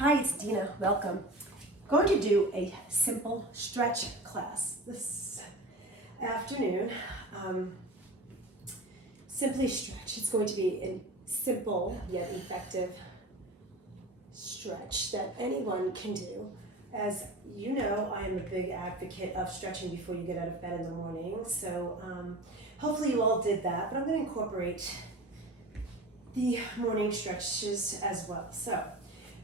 Hi, it's Dina. Welcome. Going to do a simple stretch class this afternoon. Simply stretch. It's going to be a simple yet effective stretch that anyone can do. As you know, I am a big advocate of stretching before you get out of bed in the morning. So hopefully you all did that, but I'm going to incorporate the morning stretches as well. So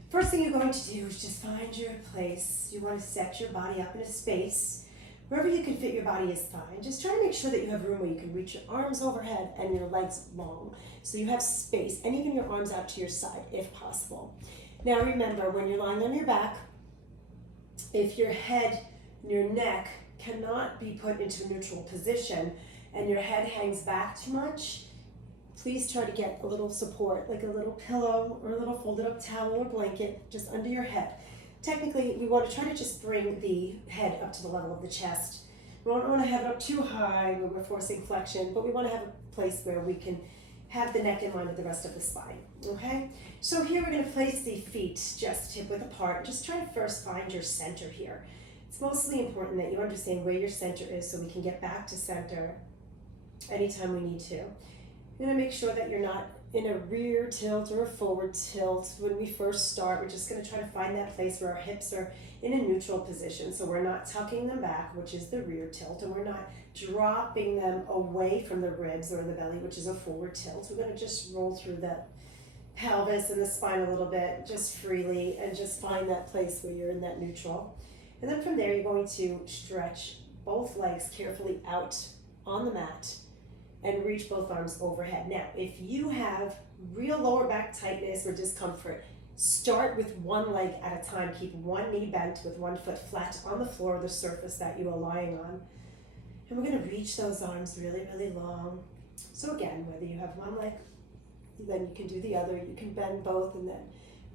first thing you're going to do is just find your place. You want to set your body up in a space. Wherever you can fit your body is fine. Just try to make sure that you have room where you can reach your arms overhead and your legs long. So you have space, and even your arms out to your side if possible. Now remember, when you're lying on your back, if your head and your neck cannot be put into a neutral position and your head hangs back too much, please try to get a little support, like a little pillow or a little folded up towel or blanket just under your head. Technically, we want to try to just bring the head up to the level of the chest. We don't want to have it up too high where we're forcing flexion, but we want to have a place where we can have the neck in line with the rest of the spine, okay? So here we're going to place the feet just hip width apart. Just try to first find your center here. It's mostly important that you understand where your center is so we can get back to center anytime we need to. You're going to make sure that you're not in a rear tilt or a forward tilt. When we first start, we're just going to try to find that place where our hips are in a neutral position. So we're not tucking them back, which is the rear tilt, and we're not dropping them away from the ribs or the belly, which is a forward tilt. We're going to just roll through the pelvis and the spine a little bit, just freely, and just find that place where you're in that neutral. And then from there, you're going to stretch both legs carefully out on the mat and reach both arms overhead. Now, if you have real lower back tightness or discomfort, start with one leg at a time. Keep one knee bent with one foot flat on the floor or the surface that you are lying on. And we're going to reach those arms really, really long. So again, whether you have one leg, then you can do the other. You can bend both and then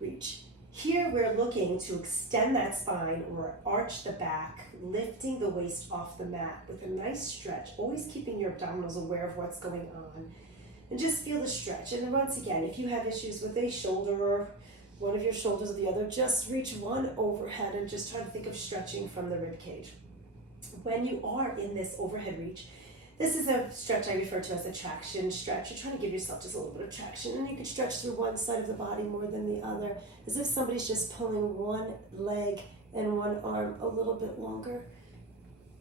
reach. Here we're looking to extend that spine or arch the back, lifting the waist off the mat with a nice stretch, always keeping your abdominals aware of what's going on. And just feel the stretch. And once again, if you have issues with a shoulder or one of your shoulders or the other, just reach one overhead and just try to think of stretching from the rib cage. When you are in this overhead reach, this is a stretch I refer to as a traction stretch. You're trying to give yourself just a little bit of traction, and you can stretch through one side of the body more than the other, as if somebody's just pulling one leg and one arm a little bit longer,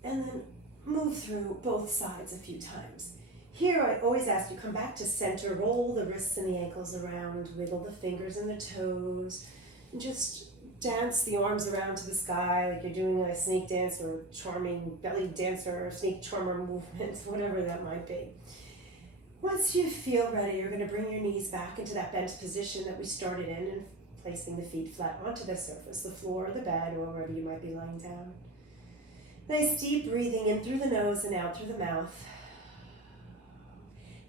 and then move through both sides a few times. Here I always ask you, come back to center, roll the wrists and the ankles around, wiggle the fingers and the toes, and just dance the arms around to the sky like you're doing a snake dance or charming belly dancer or snake charmer movements, whatever that might be. Once you feel ready, you're going to bring your knees back into that bent position that we started in and placing the feet flat onto the surface, the floor, the bed, or wherever you might be lying down. Nice deep breathing in through the nose and out through the mouth.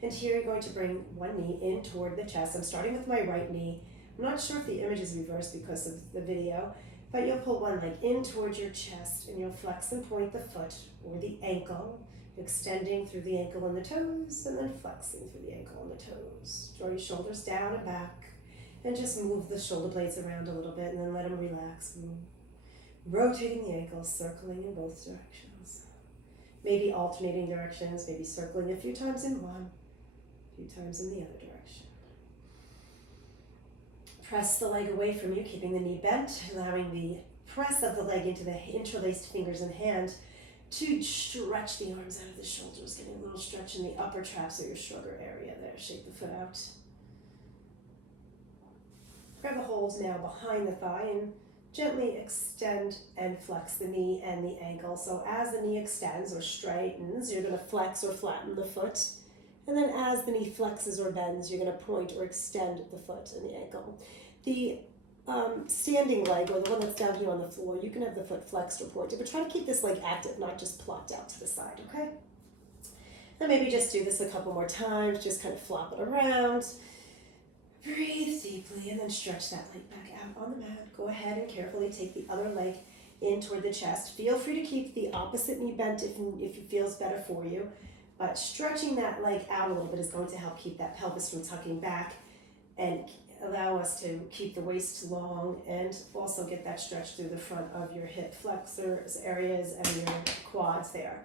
And here you're going to bring one knee in toward the chest. I'm starting with my right knee. I'm not sure if the image is reversed because of the video, but you'll pull one leg in towards your chest and you'll flex and point the foot or the ankle, extending through the ankle and the toes, and then flexing through the ankle and the toes. Draw your shoulders down and back, and just move the shoulder blades around a little bit, and then let them relax. Rotating the ankles, circling in both directions. Maybe alternating directions, maybe circling a few times in one, a few times in the other direction. Press the leg away from you, keeping the knee bent, allowing the press of the leg into the interlaced fingers and hand to stretch the arms out of the shoulders, getting a little stretch in the upper traps or your shoulder area there. Shake the foot out. Grab a hold now behind the thigh and gently extend and flex the knee and the ankle. So as the knee extends or straightens, you're going to flex or flatten the foot. And then as the knee flexes or bends, you're going to point or extend the foot and the ankle. The standing leg, or the one that's down here on the floor, you can have the foot flexed or pointed, but try to keep this leg active, not just plopped out to the side, okay? And maybe just do this a couple more times, just kind of flop it around. Breathe deeply and then stretch that leg back out on the mat. Go ahead and carefully take the other leg in toward the chest. Feel free to keep the opposite knee bent if it feels better for you. But stretching that leg out a little bit is going to help keep that pelvis from tucking back and allow us to keep the waist long and also get that stretch through the front of your hip flexors areas and your quads there.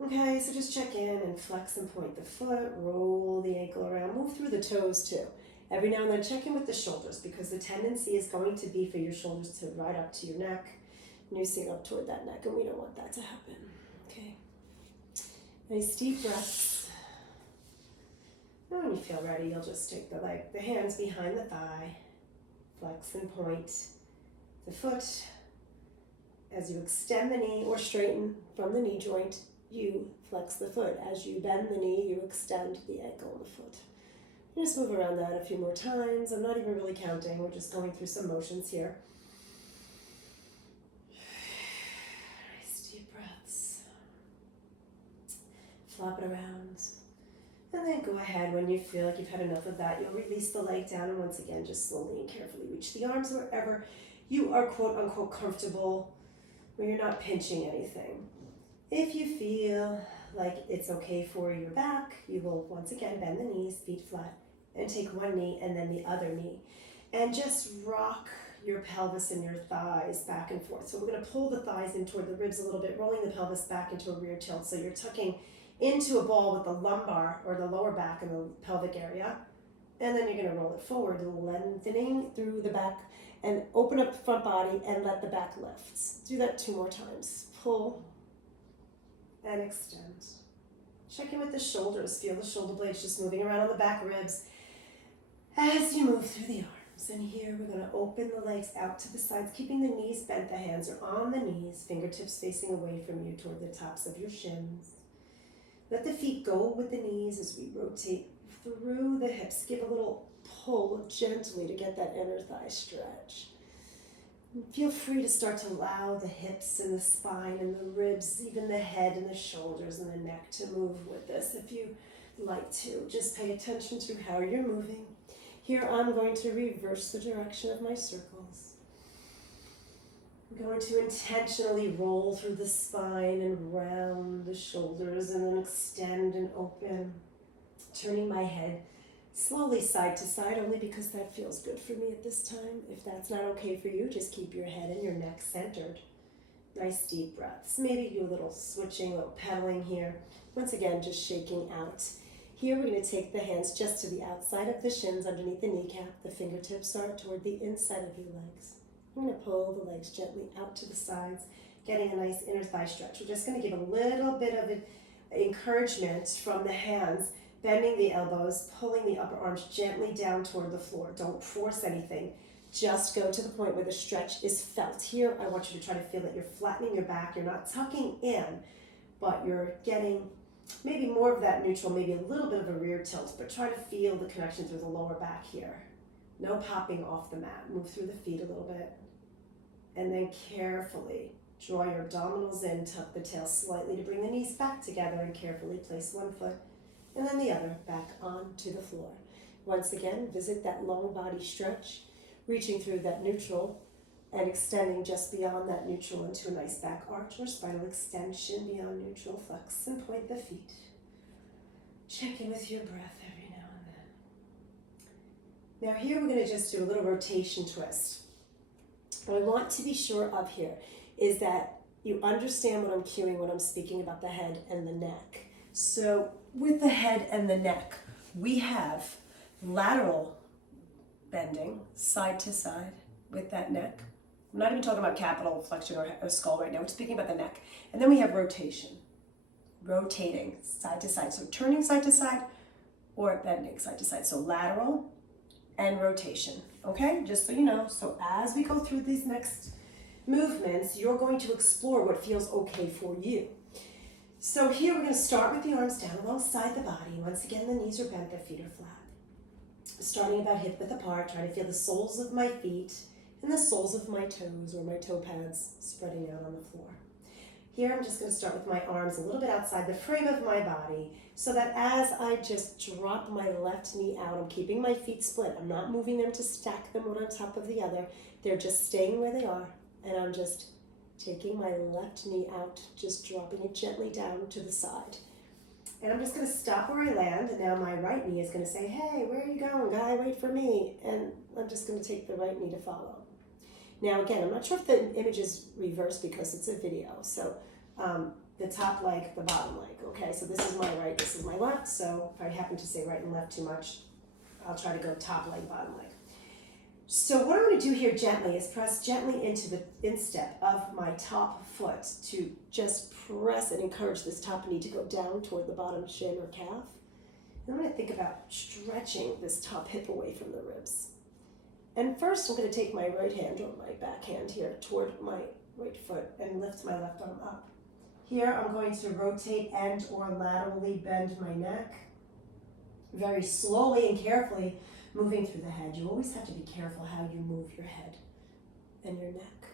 Okay, so just check in and flex and point the foot, roll the ankle around, move through the toes too. Every now and then check in with the shoulders because the tendency is going to be for your shoulders to ride up to your neck, noosing up toward that neck, and we don't want that to happen. Okay. Nice deep breaths. And when you feel ready, you'll just take the hands behind the thigh, flex and point the foot. As you extend the knee or straighten from the knee joint, you flex the foot. As you bend the knee, you extend the ankle and the foot. And just move around that a few more times. I'm not even really counting. We're just going through some motions here. Nice deep breaths. Flop it around. And then go ahead when you feel like you've had enough of that. You'll release the leg down and once again, just slowly and carefully reach the arms wherever you are quote unquote comfortable, where you're not pinching anything. If you feel like it's okay for your back, you will once again bend the knees, feet flat, and take one knee and then the other knee. And just rock your pelvis and your thighs back and forth. So we're going to pull the thighs in toward the ribs a little bit, rolling the pelvis back into a rear tilt. So you're tucking into a ball with the lumbar or the lower back and the pelvic area. And then you're going to roll it forward, lengthening through the back and open up the front body and let the back lift. Do that 2 more times. Pull and extend. Check in with the shoulders. Feel the shoulder blades just moving around on the back ribs as you move through the arms. And here we're going to open the legs out to the sides, keeping the knees bent. The hands are on the knees, fingertips facing away from you toward the tops of your shins. Let the feet go with the knees as we rotate through the hips. Give a little pull gently to get that inner thigh stretch. And feel free to start to allow the hips and the spine and the ribs, even the head and the shoulders and the neck to move with this if you like to. Just pay attention to how you're moving. Here I'm going to reverse the direction of my circles. I'm going to intentionally roll through the spine and round the shoulders and then extend and open, turning my head slowly side to side only because that feels good for me at this time. If that's not okay for you, just keep your head and your neck centered. Nice deep breaths. Maybe do a little switching, a little pedaling here. Once again, just shaking out. Here we're going to take the hands just to the outside of the shins underneath the kneecap. The fingertips are toward the inside of your legs. I'm going to pull the legs gently out to the sides, getting a nice inner thigh stretch. We're just going to give a little bit of encouragement from the hands, bending the elbows, pulling the upper arms gently down toward the floor. Don't force anything. Just go to the point where the stretch is felt. Here, I want you to try to feel that you're flattening your back. You're not tucking in, but you're getting maybe more of that neutral, maybe a little bit of a rear tilt, but try to feel the connection through the lower back here. No popping off the mat. Move through the feet a little bit. And then carefully draw your abdominals in, tuck the tail slightly to bring the knees back together and carefully place one foot and then the other back onto the floor. Once again, visit that lower body stretch, reaching through that neutral and extending just beyond that neutral into a nice back arch or spinal extension beyond neutral. Flex and point the feet. Check in with your breath every now and then. Now here we're going to just do a little rotation twist. What I want to be sure of here is that you understand what I'm cueing when I'm speaking about the head and the neck. So with the head and the neck, we have lateral bending, side to side with that neck. I'm not even talking about capital flexion or skull right now. We're speaking about the neck. And then we have rotation, rotating side to side. So turning side to side or bending side to side. So lateral and rotation, okay? Just so you know. So as we go through these next movements, you're going to explore what feels okay for you. So here we're going to start with the arms down alongside the body. Once again, the knees are bent, the feet are flat. Starting about hip width apart, trying to feel the soles of my feet and the soles of my toes or my toe pads spreading out on the floor. Here I'm just going to start with my arms a little bit outside the frame of my body so that as I just drop my left knee out, I'm keeping my feet split. I'm not moving them to stack them one on top of the other. They're just staying where they are, and I'm just taking my left knee out, just dropping it gently down to the side. And I'm just going to stop where I land, and now my right knee is going to say, hey, where are you going, guy? Wait for me. And I'm just going to take the right knee to follow. Now, again, I'm not sure if the image is reversed because it's a video. So the top leg, the bottom leg. Okay, so this is my right, this is my left. So if I happen to say right and left too much, I'll try to go top leg, bottom leg. So what I'm going to do here gently is press gently into the instep of my top foot to just press and encourage this top knee to go down toward the bottom shin or calf. And I'm going to think about stretching this top hip away from the ribs. And first I'm going to take my right hand or my back hand here toward my right foot and lift my left arm up. Here I'm going to rotate and or laterally bend my neck very slowly and carefully, moving through the head. You always have to be careful how you move your head and your neck.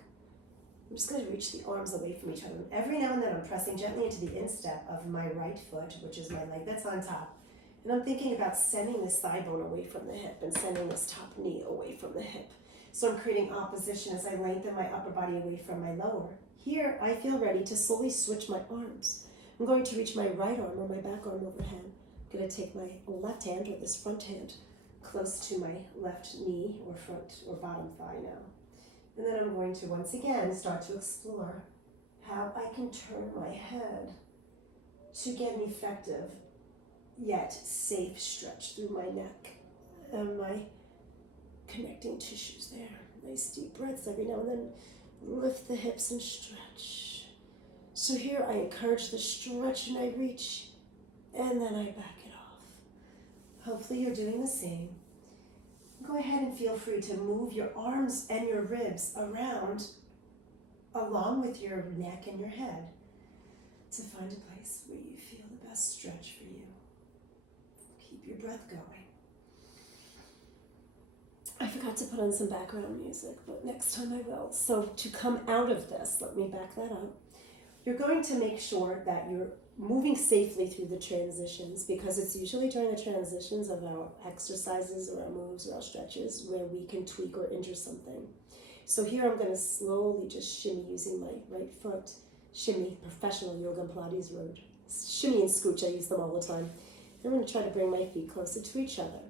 I'm just going to reach the arms away from each other. Every now and then I'm pressing gently into the instep of my right foot, which is my leg that's on top. And I'm thinking about sending this thigh bone away from the hip and sending this top knee away from the hip. So I'm creating opposition as I lengthen my upper body away from my lower. Here, I feel ready to slowly switch my arms. I'm going to reach my right arm or my back arm overhead. I'm going to take my left hand or this front hand close to my left knee or front or bottom thigh now. And then I'm going to once again start to explore how I can turn my head to get an effective yet safe stretch through my neck and my connecting tissues there. Nice deep breaths every now and then. Lift the hips and stretch. So here I encourage the stretch and I reach and then I back it off. Hopefully you're doing the same. Go ahead and feel free to move your arms and your ribs around along with your neck and your head to find a place where you feel the best stretch for you. Keep your breath going. I forgot to put on some background music, but next time I will. So to come out of this, let me back that up. You're going to make sure that you're moving safely through the transitions, because it's usually during the transitions of our exercises or our moves or our stretches where we can tweak or injure something. So here I'm going to slowly just shimmy using my right foot. Shimmy, professional yoga and Pilates road. Shimmy and scooch, I use them all the time. I'm going to try to bring my feet closer to each other.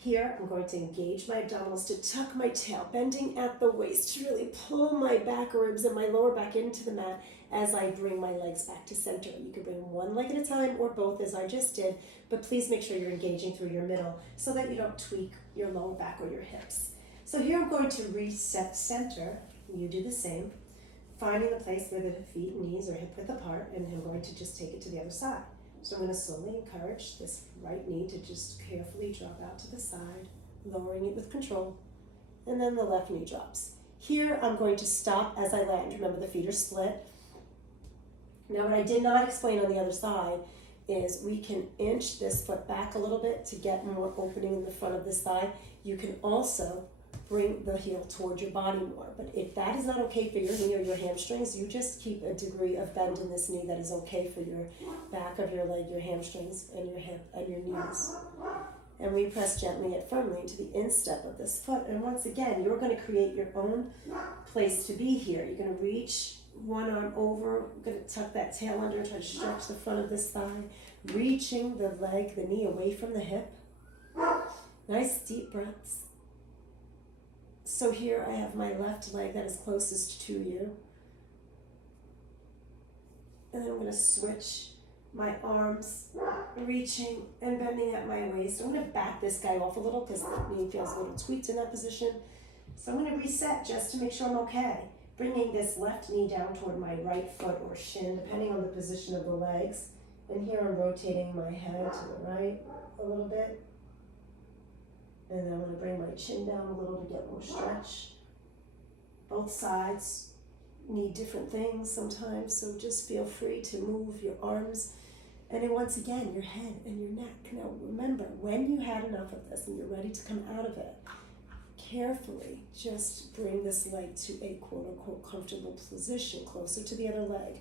Here, I'm going to engage my abdominals to tuck my tail, bending at the waist to really pull my back ribs and my lower back into the mat as I bring my legs back to center. You can bring one leg at a time or both as I just did, but please make sure you're engaging through your middle so that you don't tweak your lower back or your hips. So here I'm going to reset center. You do the same, finding the place where the feet and knees are hip width apart, and I'm going to just take it to the other side. So I'm going to slowly encourage this right knee to just carefully drop out to the side, lowering it with control, and then the left knee drops. Here I'm going to stop as I land. Remember, the feet are split. Now what I did not explain on the other side is we can inch this foot back a little bit to get more opening in the front of this thigh. You can also bring the heel toward your body more. But if that is not okay for your knee or your hamstrings, you just keep a degree of bend in this knee that is okay for your back of your leg, your hamstrings, and your hip and your knees. And we press gently yet firmly into the instep of this foot. And once again, you're going to create your own place to be here. You're going to reach one arm over. We're going to tuck that tail under and try to stretch the front of this thigh. Reaching the leg, the knee away from the hip. Nice deep breaths. So here I have my left leg that is closest to you. And then I'm going to switch my arms, reaching and bending at my waist. I'm going to back this guy off a little because the knee feels a little tweaked in that position. So I'm going to reset just to make sure I'm okay. Bringing this left knee down toward my right foot or shin, depending on the position of the legs. And here I'm rotating my head to the right a little bit. And then I'm going to bring my chin down a little to get more stretch. Both sides need different things sometimes, so just feel free to move your arms. And then once again, your head and your neck. Now remember, when you had enough of this and you're ready to come out of it, carefully just bring this leg to a quote-unquote comfortable position, closer to the other leg.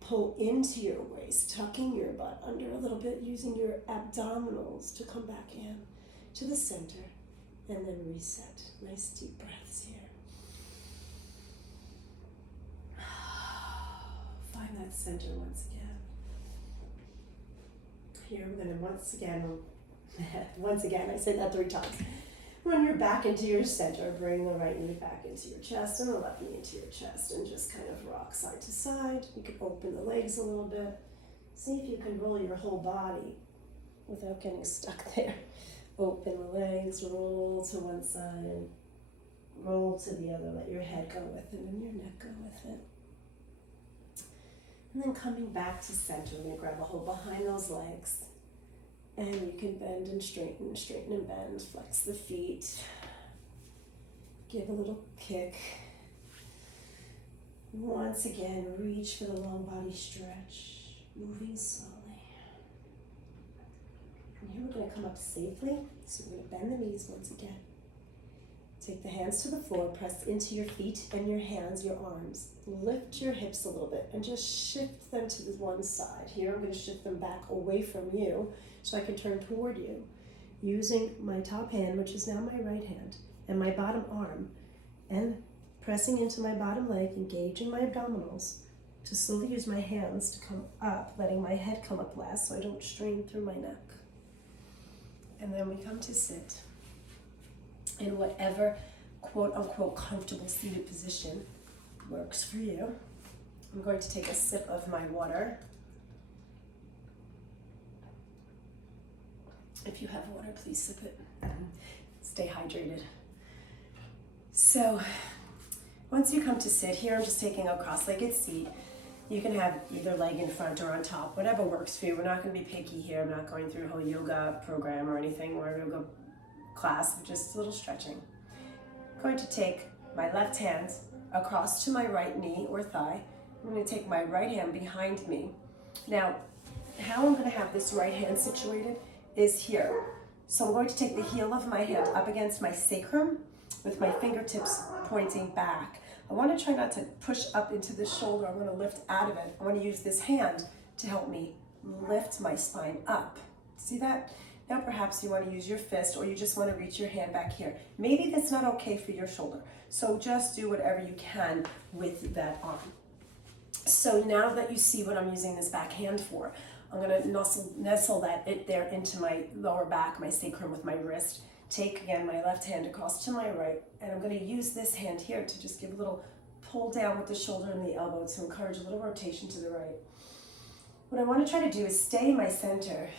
Pull into your waist, tucking your butt under a little bit, using your abdominals to come back in to the center, and then reset. Nice deep breaths here. Find that center once again. Here we're going to once again, I said that 3 times. Run your back into your center, bring the right knee back into your chest and the left knee into your chest, and just kind of rock side to side. You can open the legs a little bit. See if you can roll your whole body without getting stuck there. Open the legs, roll to one side, roll to the other, let your head go with it and your neck go with it. And then coming back to center, we're going to grab a hold behind those legs. And you can bend and straighten and bend. Flex the feet. Give a little kick. Once again, reach for the long body stretch. Moving slowly. And here we're going to come up safely. So we're going to bend the knees once again. Take the hands to the floor, press into your feet and your hands, your arms. Lift your hips a little bit and just shift them to the one side. Here I'm going to shift them back away from you so I can turn toward you. Using my top hand, which is now my right hand, and my bottom arm, and pressing into my bottom leg, engaging my abdominals, to slowly use my hands to come up, letting my head come up last so I don't strain through my neck. And then we come to sit in whatever quote-unquote comfortable seated position works for you. I'm going to take a sip of my water. If you have water, please sip it. Stay hydrated. So once you come to sit, here I'm just taking a cross-legged seat. You can have either leg in front or on top, whatever works for you. We're not going to be picky here. I'm not going through a whole yoga program or anything, or a yoga class, just a little stretching. I'm going to take my left hand across to my right knee or thigh. I'm going to take my right hand behind me. Now, how I'm going to have this right hand situated is here. So I'm going to take the heel of my hand up against my sacrum with my fingertips pointing back. I want to try not to push up into the shoulder. I'm going to lift out of it. I want to use this hand to help me lift my spine up. See that? Now perhaps you want to use your fist, or you just want to reach your hand back here. Maybe that's not okay for your shoulder. So just do whatever you can with that arm. So now that you see what I'm using this back hand for, I'm going to nestle that there into my lower back, my sacrum with my wrist. Take again my left hand across to my right, and I'm going to use this hand here to just give a little pull down with the shoulder and the elbow to encourage a little rotation to the right. What I want to try to do is stay in my center.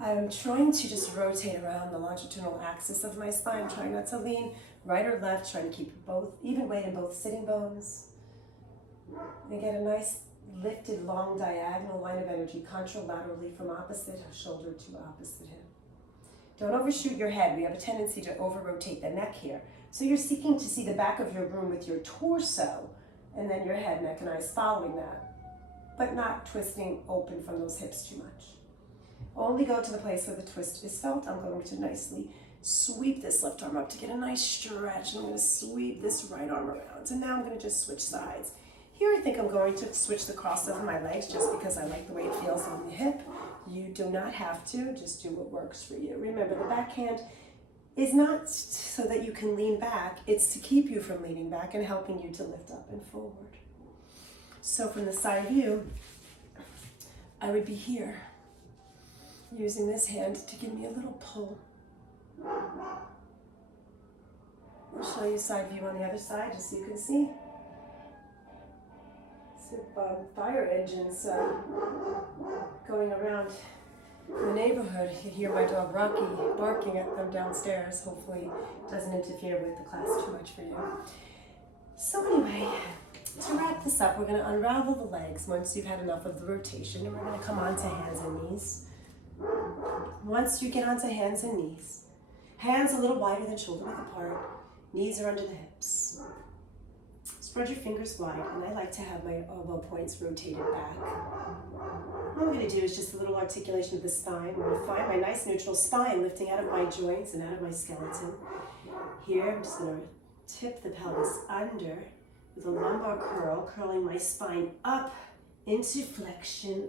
I'm trying to just rotate around the longitudinal axis of my spine, trying not to lean right or left, trying to keep both even weight in both sitting bones. And get a nice lifted long diagonal line of energy contralaterally from opposite shoulder to opposite hip. Don't overshoot your head. We have a tendency to over-rotate the neck here. So you're seeking to see the back of your room with your torso, and then your head, neck, and eyes following that, but not twisting open from those hips too much. Only go to the place where the twist is felt. I'm going to nicely sweep this left arm up to get a nice stretch, and I'm going to sweep this right arm around. And now I'm going to just switch sides. Here I think I'm going to switch the cross of my legs just because I like the way it feels on the hip. You do not have to, just do what works for you. Remember, the backhand is not so that you can lean back, it's to keep you from leaning back and helping you to lift up and forward. So from the side view, I would be here, using this hand to give me a little pull. I'll show you side view on the other side just so you can see. Fire engines going around the neighborhood. You can hear my dog Rocky barking at them downstairs. Hopefully it doesn't interfere with the class too much for you. So anyway, to wrap this up, we're going to unravel the legs once you've had enough of the rotation, and we're going to come onto hands and knees. Once you get onto hands and knees, hands a little wider than shoulder width apart, knees are under the hips. Spread your fingers wide, and I like to have my elbow points rotated back. What I'm going to do is just a little articulation of the spine. I'm going to find my nice neutral spine lifting out of my joints and out of my skeleton. Here, I'm just going to tip the pelvis under with a lumbar curl, curling my spine up into flexion,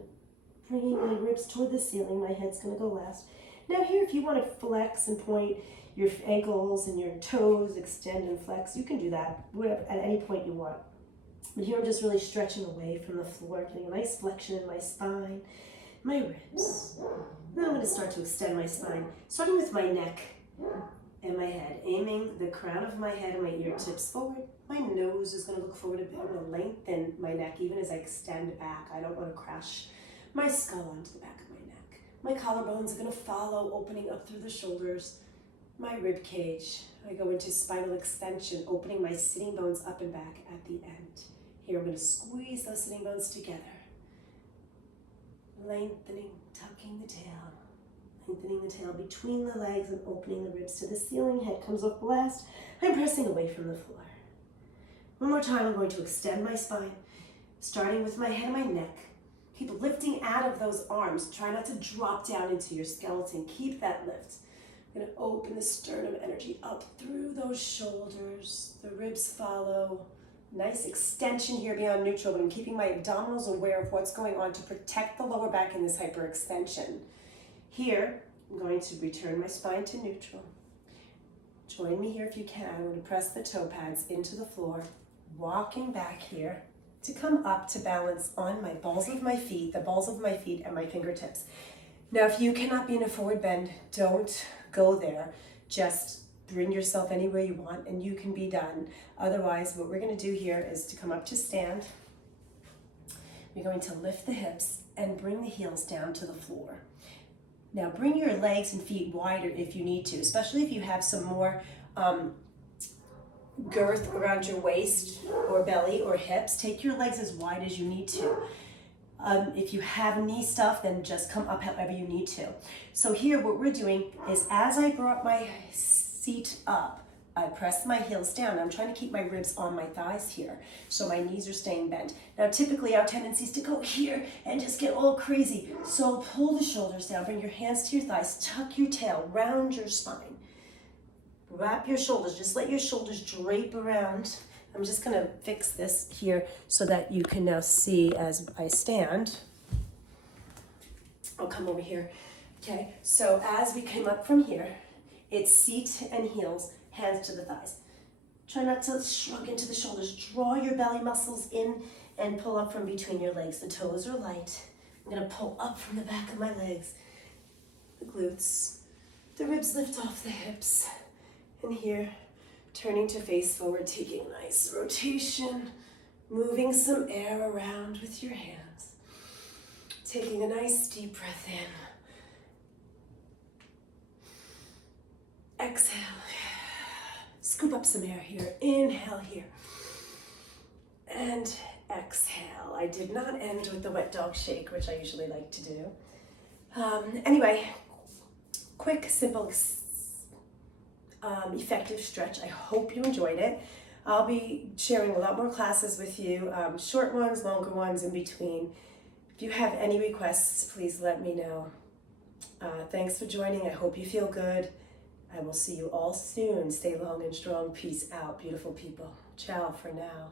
bringing my ribs toward the ceiling. My head's going to go last. Now here, if you want to flex and point your ankles and your toes, extend and flex, you can do that at any point you want. But here I'm just really stretching away from the floor, getting a nice flexion in my spine. my ribs. Then I'm going to start to extend my spine, starting with my neck and my head, aiming the crown of my head and my ear tips forward. My nose is going to look forward a bit. I'm going to lengthen my neck even as I extend back. I don't want to crash my skull onto the back of my neck. My collarbones are going to follow, opening up through the shoulders. My rib cage. I go into spinal extension, opening my sitting bones up and back at the end. Here I'm going to squeeze those sitting bones together. Lengthening, tucking the tail. Lengthening the tail between the legs and opening the ribs to the ceiling. Head comes up last. I'm pressing away from the floor. One more time, I'm going to extend my spine, starting with my head and my neck. Keep lifting out of those arms. Try not to drop down into your skeleton. Keep that lift. I'm going to open the sternum energy up through those shoulders. The ribs follow. Nice extension here beyond neutral, but I'm keeping my abdominals aware of what's going on to protect the lower back in this hyperextension. Here, I'm going to return my spine to neutral. Join me here if you can. I'm going to press the toe pads into the floor, walking back here to come up to balance on my balls of my feet, the balls of my feet and my fingertips. Now, if you cannot be in a forward bend, don't go there. Just bring yourself anywhere you want and you can be done. Otherwise, what we're going to do here is to come up to stand. We're going to lift the hips and bring the heels down to the floor. Now bring your legs and feet wider if you need to, especially if you have some more girth around your waist or belly or hips. Take your legs as wide as you need to. If you have knee stuff, then just come up however you need to. So here what we're doing is as I brought my seat up, I press my heels down. I'm trying to keep my ribs on my thighs here, so my knees are staying bent. Now, typically our tendency is to go here and just get all crazy. So pull the shoulders down, bring your hands to your thighs, tuck your tail, round your spine. Wrap your shoulders, just let your shoulders drape around. I'm just gonna fix this here so that you can now see as I stand. I'll come over here. Okay, so as we came up from here, it's seat and heels, hands to the thighs. Try not to shrug into the shoulders. Draw your belly muscles in and pull up from between your legs. The toes are light. I'm gonna pull up from the back of my legs. The glutes. The ribs lift off the hips. And here, turning to face forward, taking a nice rotation, moving some air around with your hands. Taking a nice deep breath in. Exhale. Scoop up some air here. Inhale here. And exhale. I did not end with the wet dog shake, which I usually like to do. Anyway, quick, simple, effective stretch. I hope you enjoyed it. I'll be sharing a lot more classes with you, short ones, longer ones, in between. If you have any requests, please let me know. Thanks for joining. I hope you feel good. I will see you all soon. Stay long and strong. Peace out, beautiful people. Ciao for now.